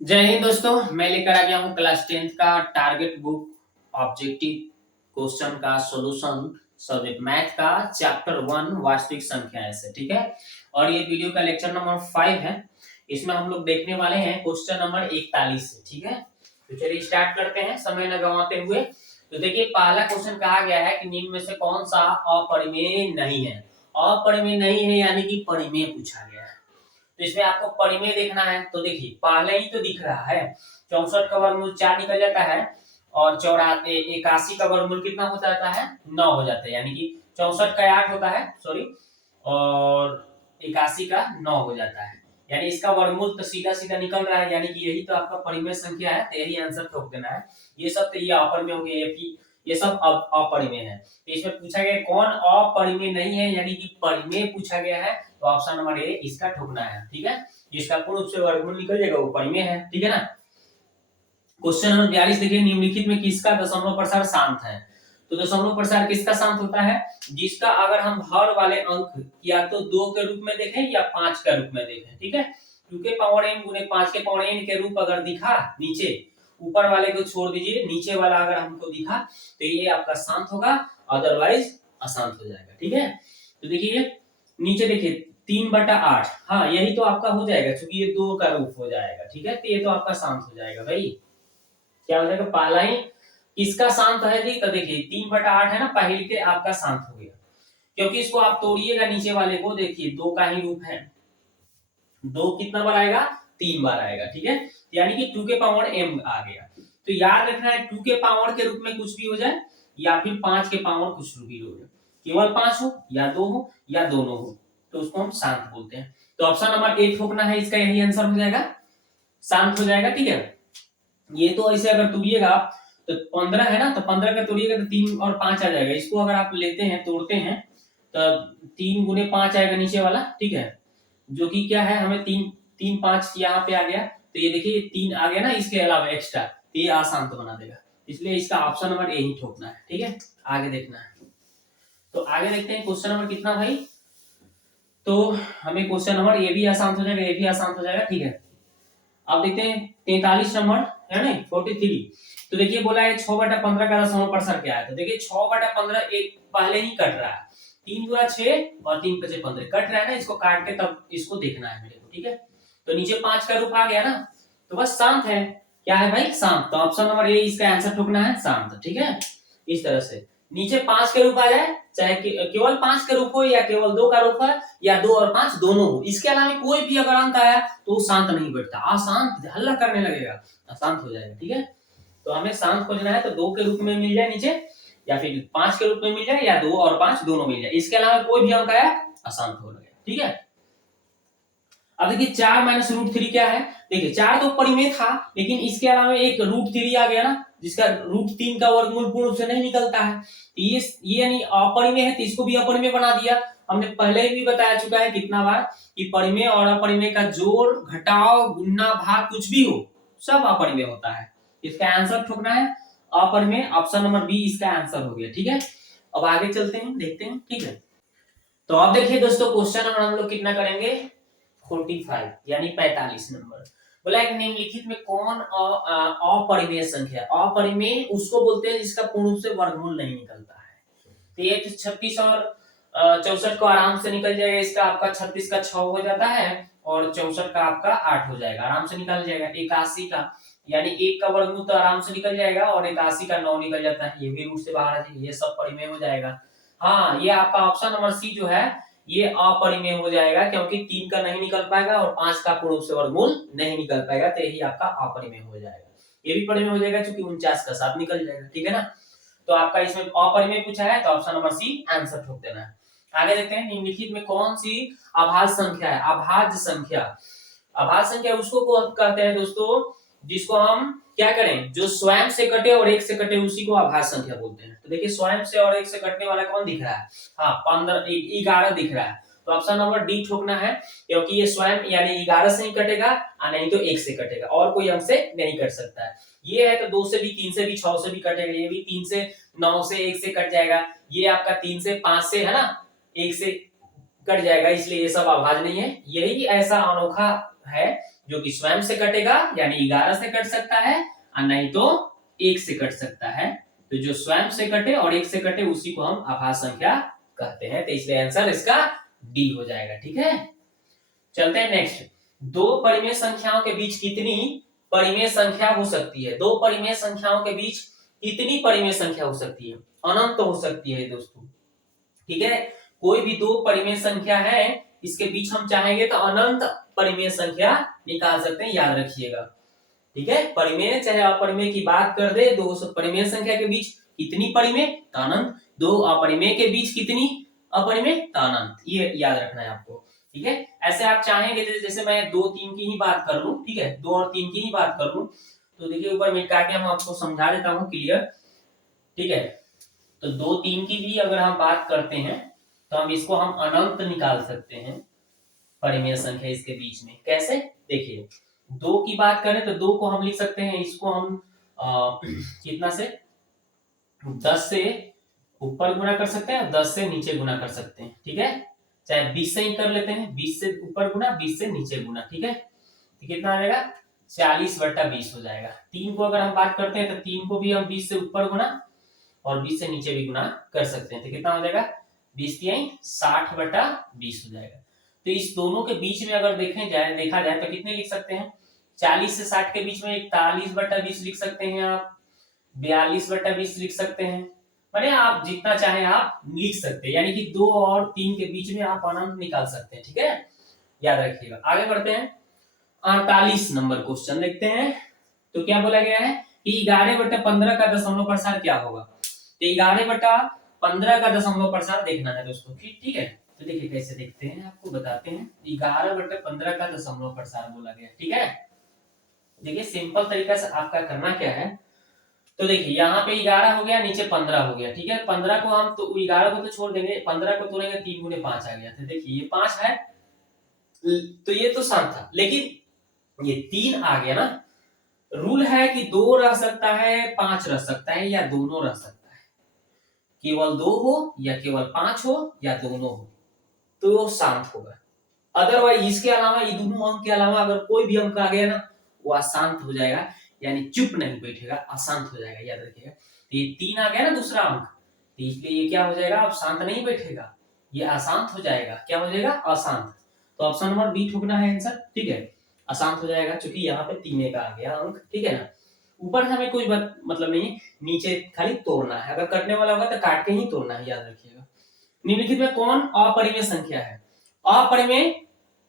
जय हिंद दोस्तों, मैं लेकर आ गया हूँ क्लास 10th का टारगेट बुक ऑब्जेक्टिव क्वेश्चन का सॉल्यूशन सब्जेक्ट मैथ का चैप्टर 1 वास्तविक संख्याएं से। ठीक है, और ये वीडियो का लेक्चर नंबर 5 है। इसमें हम लोग देखने वाले हैं क्वेश्चन नंबर 41 से। ठीक है, तो चलिए स्टार्ट करते हैं समय न गंवाते हुए। तो देखिए, पहला क्वेश्चन कहा गया है कि निम्न में से कौन सा अपरिमेय नहीं है। अपरिमेय नहीं है यानी कि परिमेय पूछा गया है। तो इसमें आपको परिमेय देखना है। तो देखिए, पहले ही तो दिख रहा है 64 का वर्गमूल 4 निकल जाता है और 81 का वर्गमूल कितना हो जाता है, 9 हो जाता है। यानी कि 64 का 8 होता है, सॉरी, और 81 का 9 हो जाता है। यानी इसका वर्गमूल तो सीधा सीधा निकल रहा है, यानी कि यही तो आपका परिमेय संख्या है। तो यही आंसर ठोक देना है। ये सब तो ये अपरिमेय हो गए, ये सब अपरिमेय है। तो इसमें पूछा गया कौन अपरिमेय नहीं है, यानी कि परिमेय पूछा गया है। तो ऑप्शन नंबर ए इसका ठोकना है। ठीक है, जिसका पूर्ण रूप से वर्गमूल निकल जाएगा वो परिमेय है। ठीक है ना। क्वेश्चन नंबर 42 देखिए, निम्नलिखित में किसका दशमलव प्रसार शांत है। तो दशमलव प्रसार किसका शांत होता है, जिसका अगर हम हर वाले अंक या तो 2 के रूप में देखें या 5 के रूप में देखें। ठीक है, 2 के पावर n गुने 5 के पावर n के रूप अगर दिखा नीचे, ऊपर वाले को छोड़ दीजिए, नीचे वाला अगर हमको दिखा तो ये आपका शांत होगा, अदरवाइज अशांत हो जाएगा। ठीक है, तो देखिए नीचे देखिए 3/8, हाँ यही तो आपका हो जाएगा, क्योंकि ये 2 का रूप हो जाएगा। ठीक है, तो ये तो आपका शांत हो जाएगा भाई। क्या हो जाएगा, पहला ही किसका शांत है जी। तो देखिए 3/8 है ना, पहले के आपका शांत हो गया, क्योंकि इसको आप तोड़िएगा नीचे वाले को, देखिए 2 का ही रूप है। 2 कितना बार आएगा, 3 बार आएगा। ठीक है, यानी कि 2 के पावर m आ गया। तो याद रखना है 2 के पावर के रूप में कुछ भी हो जाए या फिर 5 के पावर कुछ भी हो जाए, केवल 5 हो या 2 हो या दोनों हो तो उसको हम शांत बोलते हैं। तो ऑप्शन नंबर 8 ठोकना है, इसका यही आंसर हो जाएगा, शांत हो जाएगा। ठीक है, ये तो ऐसे अगर तोड़िएगा तो 15 है ना, तो 15 का तोड़िएगा तो 3 और 5 आ जाएगा। इसको अगर आप लेते हैं तोड़ते हैं तो 3 गुने 5 आएगा नीचे वाला। ठीक है, जो कि क्या है, हमें 3 3 5 यहाँ पे आ गया। तो ये देखिए 3 आ गया ना, इसके अलावा एक्स्ट्रा, तो ये अशांत बना देगा। इसलिए इसका ऑप्शन नंबर ए ही ठोकना है। ठीक है, आगे देखना है। तो आगे देखते हैं क्वेश्चन नंबर कितना भाई। तो हमें क्वेश्चन नंबर ये भी अशांत हो जाएगा, ये भी अशांत हो जाएगा। ठीक है, अब देखते हैं 43 नंबर है ना, 43। तो देखिए बोला है 6/15 का दशमलव प्रसार क्या है। तो देखिए 6/15 एक पहले ही कट रहा है, 3 गुना 6 और 3 5 15 कट रहा है ना, इसको काट के तब इसको देखना है मेरे को। ठीक है, तो नीचे 5 का रूप आ गया ना, तो बस शांत है। क्या है भाई, शांत। तो ऑप्शन नंबर ए इसका आंसर ठोकना है, शांत। ठीक है, इस तरह से नीचे 5 के रूप आ जाए, चाहे केवल 5 के रूप हो या केवल 2 का रूप है या 2 और 5 दोनों हो, इसके अलावा कोई भी अगर अंक आया तो वो शांत नहीं बैठता, अशांत हल्ला करने लगेगा, अशांत हो जाएगा। ठीक है, तो हमें शांत खोजना है, तो 2 के रूप में मिल जाए नीचे या फिर 5 के रूप में मिल जाए या 2 और 5 दोनों मिल जाए, इसके अलावा कोई भी अंक आया अशांत हो गया। ठीक है, अब देखिए 4 माइनस रूट 3 क्या है। देखिए 4 तो परिमेय था, लेकिन इसके अलावा एक रूट 3 आ गया ना, जिसका रूट 3 का वर्गमूल पूर्ण रूप से नहीं निकलता है। ये यानी अपरिमेय है, तो इसको भी अपरिमेय बना दिया। हमने पहले भी बताया चुका है कितना बार कि परिमेय और अपरिमेय का जोड़ घटाव गुणा भाग कुछ भी हो सब अपरिमेय होता है। इसका आंसर ठोकना है अपरिमेय, ऑप्शन नंबर बी इसका आंसर हो गया। ठीक है, अब आगे चलते हैं, देखते हैं। ठीक है, तो अब देखिए दोस्तों क्वेश्चन नंबर हम लोग कितना करेंगे, 45 यानी 45 नंबर। बोला एक निम्नलिखित में कौन अपरिमेय संख्या। अपरिमेय उसको बोलते हैं जिसका पूर्ण रूप से वर्गमूल नहीं निकलता है। तो ये 36 और 64 को आराम से निकल जाएगा, इसका आपका 36 का 6 हो जाता है और 64 का आपका 8 हो जाएगा, आराम से निकल जाएगा। 81 का यानी 1 का वर्गमूल तो आराम से निकल जाएगा और 81 का 9 निकल जाता है, ये भी रूट से बाहर आ जाएगा, ये सब परिमेय हो जाएगा। हाँ, ये आपका ऑप्शन नंबर सी जो है ये अपरिमेय हो जाएगा, क्योंकि 3 का नहीं निकल पाएगा और 5 का पूर्ण रूप से वर्गमूल नहीं निकल पाएगा, तो यही आपका अपरिमेय हो जाएगा। ये भी परिमेय हो जाएगा क्योंकि 49 का 7 निकल जाएगा। ठीक है ना, तो आपका इसमें अपरिमेय पूछा है, तो ऑप्शन नंबर सी आंसर ठोक देना है। आगे देखते हैं निम्नलिखित में कौन सी अभाज्य संख्या है। अभाज्य संख्या, अभाज्य संख्या उसको कहते हैं दोस्तों जिसको हम क्या करें, जो स्वयं से कटे और 1 से कटे उसी को अभाज्य संख्या बोलते हैं। तो देखिए स्वयं से और 1 से कटने वाला कौन दिख रहा है, हाँ 15 11 दिख रहा है, तो ऑप्शन नंबर डी ठोकना है, क्योंकि ये स्वयं यानी 11 से ही कटेगा और नहीं तो 1 से कटेगा, और कोई अंक से नहीं कट सकता है। ये है तो 2 से भी 3 से भी 6 से भी कटेगा, ये भी 3 से 9 से 1 से कट जाएगा, ये आपका 3 से 5 से है ना 1 से कट जाएगा, इसलिए ये सब अभाज्य नहीं है। यही ऐसा अनोखा है जो कि स्वयं से कटेगा, यानी 11 से कट सकता है और नहीं तो 1 से कट सकता है। तो जो स्वयं से कटे और 1 से कटे उसी को हम आभाज्य संख्या कहते हैं। तो इसलिए आंसर इसका डी हो जाएगा। ठीक है, चलते हैं नेक्स्ट। दो परिमेय संख्याओं के बीच कितनी परिमेय संख्या हो सकती है? दो परिमेय संख्याओं के बीच कितनी परिमेय संख्या हो सकती है? अनंत तो हो सकती है दोस्तों। ठीक है, कोई भी दो परिमेय संख्या है, इसके बीच हम चाहेंगे तो अनंत परिमेय संख्या निकाल सकते हैं, याद रखिएगा। ठीक है, परिमेय चाहे अपरिमेय की बात कर दे, दो परिमेय संख्या के बीच कितनी परिमेय तो अनंत, दो अपरिमेय के बीच कितनी अपरिमेय तो अनंत, ये याद रखना है आपको। ठीक है, ऐसे आप चाहेंगे जैसे मैं 2 3 की ही बात कर लूं, ठीक है, 2 और 3 की ही बात कर लूं, तो देखिए ऊपर मिटा के हम आपको समझा देता हूं क्लियर। ठीक है, तो 2 3 की भी अगर हम बात करते हैं तो हम इसको हम अनंत निकाल सकते हैं परिमेय संख्या इसके बीच में। कैसे? देखिए, 2 की बात करें तो 2 को हम लिख सकते हैं, इसको हम कितना से 10 से ऊपर गुना कर सकते हैं और 10 से नीचे गुना कर सकते हैं। ठीक है, चाहे 20 से ही कर लेते हैं, 20 से ऊपर गुना 20 से नीचे गुना। ठीक है, तो कितना आ जाएगा 40/20 हो जाएगा। 3 को अगर हम बात करते हैं तो 3 को भी हम 20 से ऊपर गुना और 20 से नीचे भी गुना कर सकते हैं। तो कितना हो जाएगा 20 60/20 हो जाएगा। तो इस दोनों के बीच में अगर देखा जाए तो कितने लिख सकते हैं? 40 से 60 के बीच में 41/20 लिख सकते हैं आप, 42/20 लिख सकते हैं, मैंने आप जितना चाहे आप लिख सकते हैं, यानी कि 2 और 3 के बीच में आप अनंत निकाल सकते हैं। ठीक है, याद रखिएगा। आगे बढ़ते हैं, 48 नंबर क्वेश्चन देखते हैं। तो क्या बोला गया है कि 11/15 का दशमलव प्रसार क्या होगा? तो 11/15 का दशमलव प्रसार देखना है दोस्तों। ठीक है, तो देखिए कैसे देखते हैं, आपको बताते हैं। 11/15 का दशमलव प्रसार बोला गया। ठीक है, देखिए सिंपल तरीका से आपका करना क्या है, तो देखिए यहाँ पे 11 हो गया, नीचे 15 हो गया। ठीक है, 15 को हम तो 11 को तो छोड़ देंगे, 15 को तोड़ेंगे, 3 गुने 5 आ गया। तो देखिए ये 5 है, तो ये तो शांत था, लेकिन ये 3 आ गया ना। रूल है कि 2 रह सकता है, 5 रह सकता है, या दोनों रह सकता है। केवल 2 हो या केवल 5 हो या दोनों हो तो वो शांत होगा। अदरवाइज इसके अलावा, ये दोनों अंक के अलावा अगर कोई भी अंक आ गया ना, वो अशांत हो जाएगा, यानी चुप नहीं बैठेगा, अशांत हो जाएगा। याद रखिएगा, तो ये 3 आ गया ना दूसरा अंक, तो इसलिए ये क्या हो जाएगा, अब शांत नहीं बैठेगा, ये अशांत हो जाएगा। क्या हो जाएगा? अशांत। तो ऑप्शन नंबर बी ठोकना है आंसर। ठीक है, अशांत हो जाएगा, क्योंकि यहाँ पे 3 का आ गया अंक। ठीक है ना, ऊपर से हमें कोई मतलब नहीं, नीचे खाली तोड़ना है। अगर कटने वाला होगा तो काट के ही तोड़ना है, याद रखिएगा। निम्नलिखित में कौन अपरिमेय संख्या है? अपरिमेय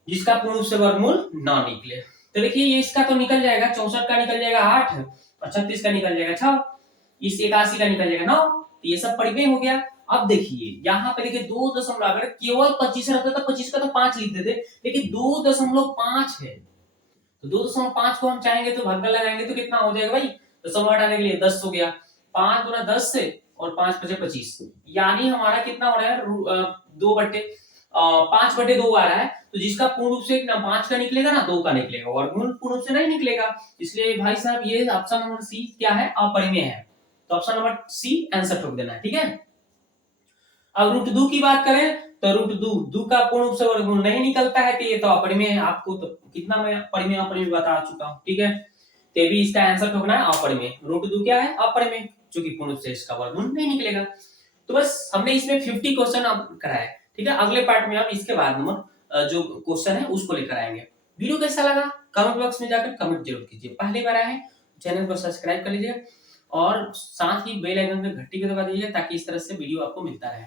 जिसका पूर्ण रूप से वर्गमूल न निकले। तो देखिए ये इसका तो निकल जाएगा, 64 का निकल जाएगा 8 और 36 का निकल जाएगा 6, इस 81 का निकल जाएगा 9। तो ये सब परिमेय हो गया। अब देखिए यहाँ पे देखिए 2 दशमलव, अगर केवल 25 रहता तो 25 का तो 5 लिख देते, लेकिन 2.5 है, तो 2.5 को हम चाहेंगे तो भागा लगाएंगे तो कितना हो जाएगा भाई, दशमलव हटाने के लिए 10 हो गया, 5 गुना 10 से और 5 पचे 25, यानी हमारा कितना हो रहा है 5/2 आ रहा है। तो जिसका पूर्ण रूप से ना 5 का निकलेगा ना 2 का निकलेगा, वर्गमूल पूर्ण रूप से नहीं निकलेगा। इसलिए भाई साहब ये ऑप्शन नंबर सी क्या है, अपरिमेय है। तो ऑप्शन नंबर सी आंसर ठोक देना है। ठीक है, अब √2 की बात करें तो √2 का पूर्ण रूप से वर्गमूल नहीं निकलता है, तो ये तो अपरिमेय है। आपको तो कितना मैं परिमेय अपरिमेय बता चुका हूं। ठीक है, तो भी इसका आंसर ठोकना है अपरिमेय। √2 क्या है? अपरिमेय, जो कि पूर्ण रूप से इसका वर्गमूल नहीं निकलेगा। तो बस हमने इसमें 50 क्वेश्चन कराए। ठीक है, अगले पार्ट में हम इसके बाद नंबर जो क्वेश्चन है उसको लेकर आएंगे। वीडियो कैसा लगा कमेंट बॉक्स में जाकर कमेंट जरूर कीजिए। पहली बार आए हैं चैनल को सब्सक्राइब कर लीजिए और साथ ही बेल आइकन पे घंटी को दबा दीजिए, ताकि इस तरह से वीडियो आपको मिलता रहे।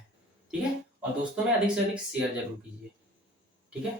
ठीक है, और दोस्तों में अधिक से अधिक शेयर जरूर कीजिए। ठीक है।